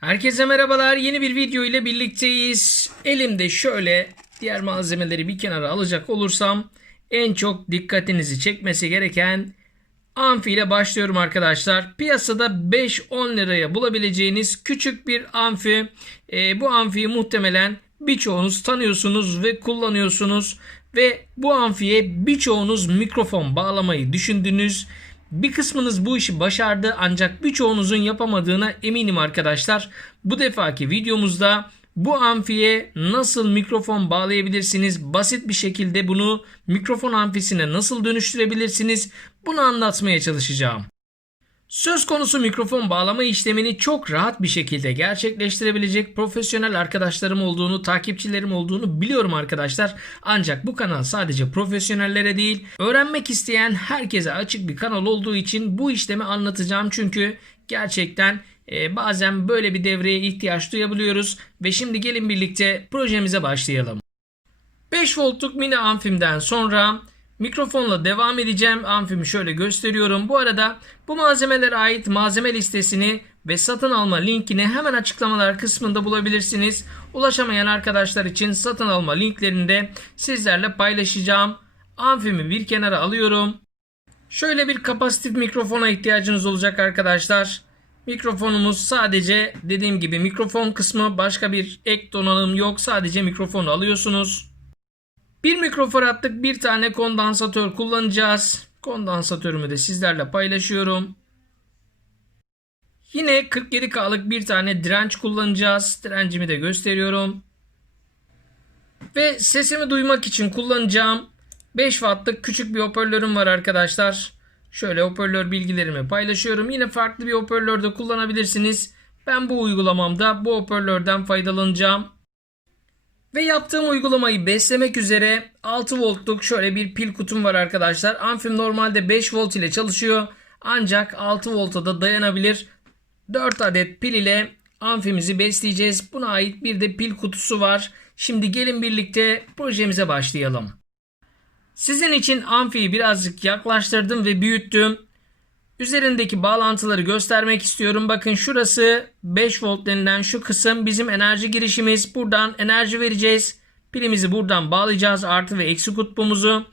Herkese merhabalar. Yeni bir video ile birlikteyiz. Elimde şöyle diğer malzemeleri bir kenara alacak olursam en çok dikkatinizi çekmesi gereken amfi ile başlıyorum arkadaşlar. Piyasada 5-10 liraya bulabileceğiniz küçük bir amfi. Bu amfiyi muhtemelen birçoğunuz tanıyorsunuz ve kullanıyorsunuz. Ve bu amfiye birçoğunuz mikrofon bağlamayı düşündünüz. Bir kısmınız bu işi başardı ancak birçoğunuzun yapamadığına eminim arkadaşlar. Bu defaki videomuzda bu amfiye nasıl mikrofon bağlayabilirsiniz? Basit bir şekilde bunu mikrofon amfisine nasıl dönüştürebilirsiniz? Bunu anlatmaya çalışacağım. Söz konusu mikrofon bağlama işlemini çok rahat bir şekilde gerçekleştirebilecek profesyonel arkadaşlarım olduğunu, takipçilerim olduğunu biliyorum arkadaşlar. Ancak bu kanal sadece profesyonellere değil, öğrenmek isteyen herkese açık bir kanal olduğu için bu işlemi anlatacağım. Çünkü gerçekten bazen böyle bir devreye ihtiyaç duyabiliyoruz. Ve şimdi gelin birlikte projemize başlayalım. 5 voltluk mini amfimden sonra mikrofonla devam edeceğim. Amfimi şöyle gösteriyorum. Bu arada bu malzemelere ait malzeme listesini ve satın alma linkini hemen açıklamalar kısmında bulabilirsiniz. Ulaşamayan arkadaşlar için satın alma linklerini de sizlerle paylaşacağım. Amfimi bir kenara alıyorum. Şöyle bir kapasitif mikrofona ihtiyacınız olacak arkadaşlar. Mikrofonumuz sadece dediğim gibi mikrofon kısmı, başka bir ek donanım yok. Sadece mikrofonu alıyorsunuz. 1 mikrofaradlık bir tane kondansatör kullanacağız. Kondansatörümü de sizlerle paylaşıyorum. Yine 47K'lık bir tane direnç kullanacağız. Direncimi de gösteriyorum. Ve sesimi duymak için kullanacağım 5 wattlık küçük bir hoparlörüm var arkadaşlar. Şöyle hoparlör bilgilerimi paylaşıyorum. Yine farklı bir hoparlör de kullanabilirsiniz. Ben bu uygulamamda bu hoparlörden faydalanacağım. Ve yaptığım uygulamayı beslemek üzere 6 voltluk şöyle bir pil kutum var arkadaşlar. Amfim normalde 5 volt ile çalışıyor. Ancak 6 volta da dayanabilir. 4 adet pil ile amfimizi besleyeceğiz. Buna ait bir de pil kutusu var. Şimdi gelin birlikte projemize başlayalım. Sizin için amfiyi birazcık yaklaştırdım ve büyüttüm. Üzerindeki bağlantıları göstermek istiyorum. Bakın şurası 5 volt denilen şu kısım bizim enerji girişimiz. Buradan enerji vereceğiz. Pilimizi buradan bağlayacağız. Artı ve eksi kutbumuzu.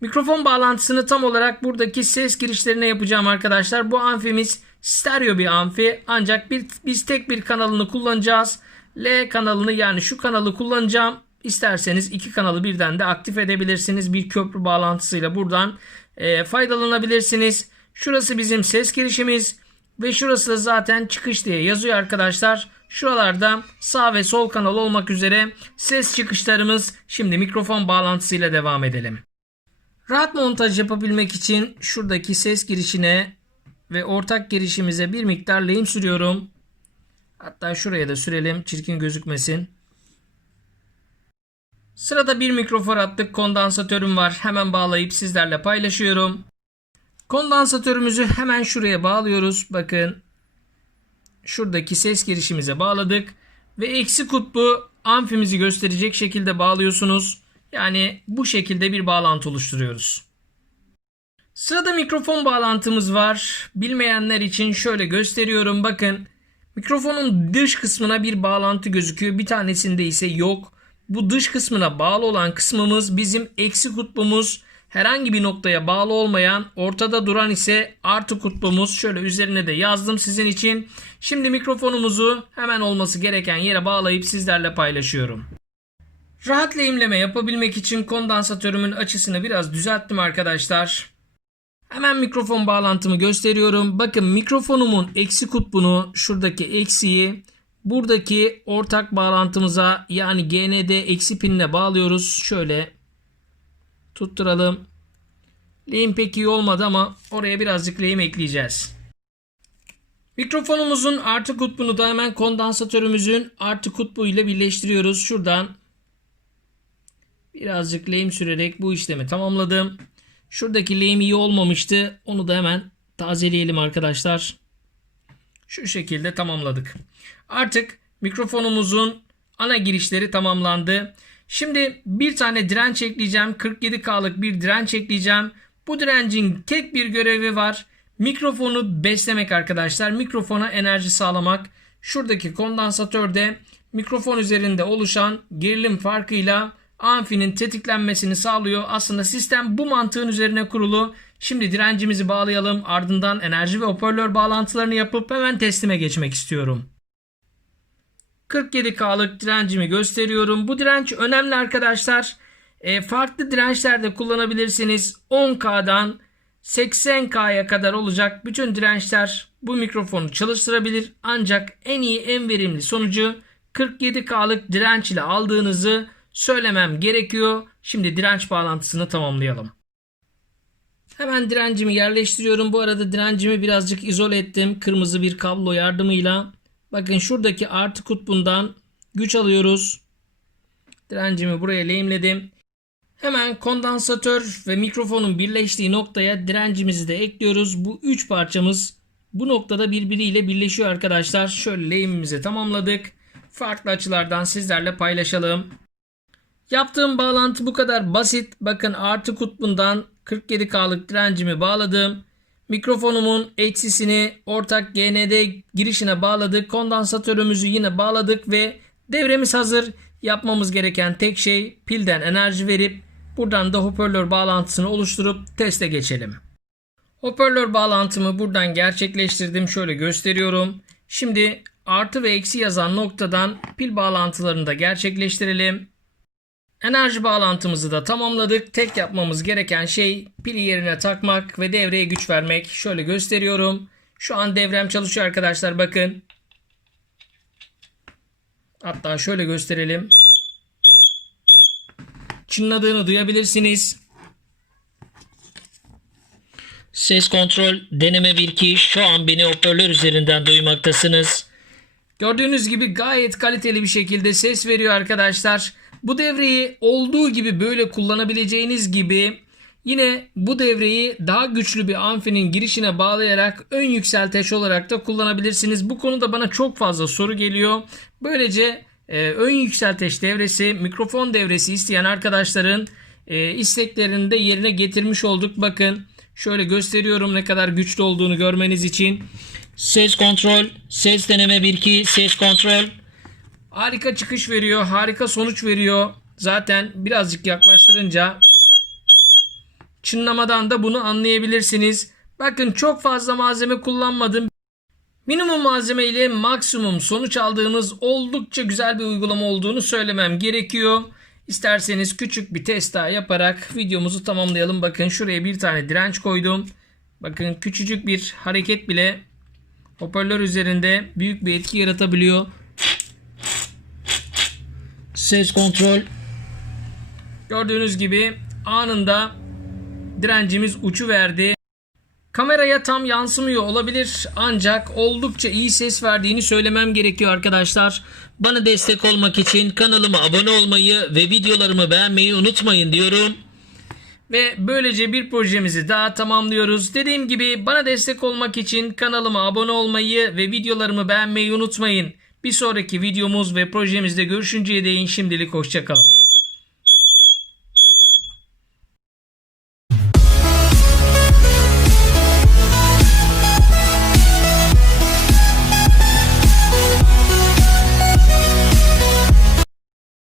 Mikrofon bağlantısını tam olarak buradaki ses girişlerine yapacağım arkadaşlar. Bu amfimiz stereo bir amfi. Ancak biz tek bir kanalını kullanacağız. L kanalını, yani şu kanalı kullanacağım. İsterseniz iki kanalı birden de aktif edebilirsiniz. Bir köprü bağlantısıyla buradan faydalanabilirsiniz. Şurası bizim ses girişimiz ve şurası da zaten çıkış diye yazıyor arkadaşlar. Şuralarda sağ ve sol kanal olmak üzere ses çıkışlarımız. Şimdi mikrofon bağlantısıyla devam edelim. Rahat montaj yapabilmek için şuradaki ses girişine ve ortak girişimize bir miktar lehim sürüyorum. Hatta şuraya da sürelim, çirkin gözükmesin. Sırada 1 mikrofaradlık kondansatörüm var. Hemen bağlayıp sizlerle paylaşıyorum. Kondansatörümüzü hemen şuraya bağlıyoruz. Bakın şuradaki ses girişimize bağladık. Ve eksi kutbu amfimizi gösterecek şekilde bağlıyorsunuz. Yani bu şekilde bir bağlantı oluşturuyoruz. Sırada mikrofon bağlantımız var. Bilmeyenler için şöyle gösteriyorum. Bakın mikrofonun dış kısmına bir bağlantı gözüküyor. Bir tanesinde ise yok. Bu dış kısmına bağlı olan kısmımız bizim eksi kutbumuz. Herhangi bir noktaya bağlı olmayan, ortada duran ise artı kutbumuz. Şöyle üzerine de yazdım sizin için. Şimdi mikrofonumuzu hemen olması gereken yere bağlayıp sizlerle paylaşıyorum. Rahat lehimleme yapabilmek için kondansatörümün açısını biraz düzelttim arkadaşlar. Hemen mikrofon bağlantımı gösteriyorum. Bakın mikrofonumun eksi kutbunu, şuradaki eksiği buradaki ortak bağlantımıza, yani GND eksi pinine bağlıyoruz. Şöyle tutturalım. Lehim pek iyi olmadı ama oraya birazcık lehim ekleyeceğiz. Mikrofonumuzun artı kutbunu da hemen kondansatörümüzün artı kutbu ile birleştiriyoruz. Şuradan birazcık lehim sürerek bu işlemi tamamladım. Şuradaki lehim iyi olmamıştı. Onu da hemen tazeleyelim arkadaşlar. Şu şekilde tamamladık. Artık mikrofonumuzun ana girişleri tamamlandı. Şimdi bir tane direnç ekleyeceğim. 47K'lık bir direnç ekleyeceğim. Bu direncin tek bir görevi var. Mikrofonu beslemek arkadaşlar. Mikrofona enerji sağlamak. Şuradaki kondansatörde mikrofon üzerinde oluşan gerilim farkıyla amfinin tetiklenmesini sağlıyor. Aslında sistem bu mantığın üzerine kurulu. Şimdi direncimizi bağlayalım. Ardından enerji ve hoparlör bağlantılarını yapıp hemen teslime geçmek istiyorum. 47K'lık direncimi gösteriyorum. Bu direnç önemli arkadaşlar. Farklı dirençlerde kullanabilirsiniz. 10K'dan 80K'ya kadar olacak bütün dirençler bu mikrofonu çalıştırabilir. Ancak en iyi, en verimli sonucu 47K'lık direnç ile aldığınızı söylemem gerekiyor. Şimdi direnç bağlantısını tamamlayalım. Hemen direncimi yerleştiriyorum. Bu arada direncimi birazcık izole ettim. Kırmızı bir kablo yardımıyla. Bakın şuradaki artı kutbundan güç alıyoruz. Direncimi buraya lehimledim. Hemen kondansatör ve mikrofonun birleştiği noktaya direncimizi de ekliyoruz. Bu 3 parçamız bu noktada birbiriyle birleşiyor arkadaşlar. Şöyle lehimimizi tamamladık. Farklı açılardan sizlerle paylaşalım. Yaptığım bağlantı bu kadar basit. Bakın artı kutbundan 47K'lık direncimi bağladım. Mikrofonumun eksisini ortak GND girişine bağladık. Kondansatörümüzü yine bağladık ve devremiz hazır. Yapmamız gereken tek şey pilden enerji verip buradan da hoparlör bağlantısını oluşturup teste geçelim. Hoparlör bağlantımı buradan gerçekleştirdim. Şöyle gösteriyorum. Şimdi artı ve eksi yazan noktadan pil bağlantılarını da gerçekleştirelim. Enerji bağlantımızı da tamamladık. Tek yapmamız gereken şey pili yerine takmak ve devreye güç vermek. Şöyle gösteriyorum. Şu an devrem çalışıyor arkadaşlar, bakın. Hatta şöyle gösterelim. Çınladığını duyabilirsiniz. Ses kontrol deneme 1-2. Şu an beni hoparlör üzerinden duymaktasınız. Gördüğünüz gibi gayet kaliteli bir şekilde ses veriyor arkadaşlar. Bu devreyi olduğu gibi böyle kullanabileceğiniz gibi yine bu devreyi daha güçlü bir amfinin girişine bağlayarak ön yükselteç olarak da kullanabilirsiniz. Bu konuda bana çok fazla soru geliyor. Böylece ön yükselteç devresi, mikrofon devresi isteyen arkadaşların isteklerini de yerine getirmiş olduk. Bakın şöyle gösteriyorum ne kadar güçlü olduğunu görmeniz için. Ses kontrol, ses deneme 1-2, ses kontrol. Harika çıkış veriyor, harika sonuç veriyor. Zaten birazcık yaklaştırınca çınlamadan da bunu anlayabilirsiniz. Bakın çok fazla malzeme kullanmadım. Minimum malzeme ile maksimum sonuç aldığımız oldukça güzel bir uygulama olduğunu söylemem gerekiyor. İsterseniz küçük bir test daha yaparak videomuzu tamamlayalım. Bakın şuraya bir tane direnç koydum. Bakın küçücük bir hareket bile hoparlör üzerinde büyük bir etki yaratabiliyor. Ses kontrol. Gördüğünüz gibi anında direncimiz uçuverdi. Kameraya tam yansımıyor olabilir ancak oldukça iyi ses verdiğini söylemem gerekiyor arkadaşlar. Bana destek olmak için kanalıma abone olmayı ve videolarımı beğenmeyi unutmayın diyorum. Ve böylece bir projemizi daha tamamlıyoruz. Dediğim gibi bana destek olmak için kanalıma abone olmayı ve videolarımı beğenmeyi unutmayın. Bir sonraki videomuz ve projemizde görüşünceye değin şimdilik hoşça kalın.